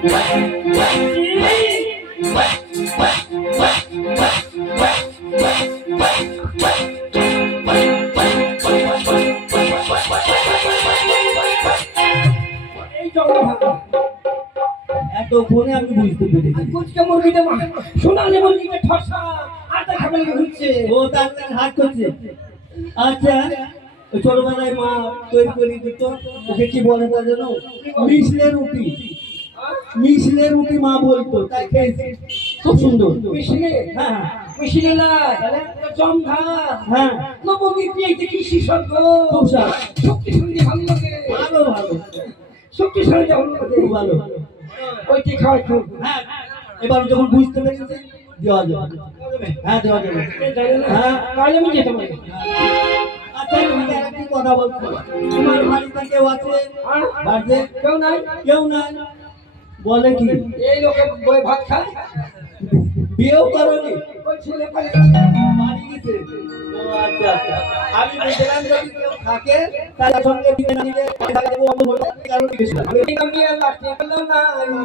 এই জগৎ এতক্ষণে আমি বুঝতে পেরেছি। কুচকে মুরগিতে সোনালি মুরগিতে ঠসা। আর দেখা বলে ঘুরছে। ও তার হাত করছে। আচ্ছা ছোটবেলায় মা তৈরি করে দিত ওকে কি বলে তা জানো মিশলে রুটি। মিশলে রুটি মা বলতো তাই খেয়েছি। খুব সুন্দর। মিশিয়ে হ্যাঁ মিশিয়ে না হ্যাঁ। নবমী প্রিয়তে কি শিশর্গ খুব শক্তি সন্ধি ভালো লাগে। ভালো ভালো। শক্তি ভালো লাগে। খুব ভালো। ওইটি খাওয়াই খুব হ্যাঁ এবার যখন বুঝতে পেরেছি দেওয়া যাবে। হ্যাঁ দেওয়া যাবে। হ্যাঁ তাহলে আমি যেতে পারি। আচ্ছা কথা বলছি তোমার বাড়িতে কেউ আছে? বাড়িতে? কেউ নাই? কেউ নাই? বলে কি? এই লোকে বই ভাত খায়? বিয়েও করনি। বাড়ি গেছে। আচ্ছা আচ্ছা। আমি বলছিলাম যদি কেউ থাকে তার সঙ্গে বিয়ে না। আমি কারণ গেছিলাম আমি না আমি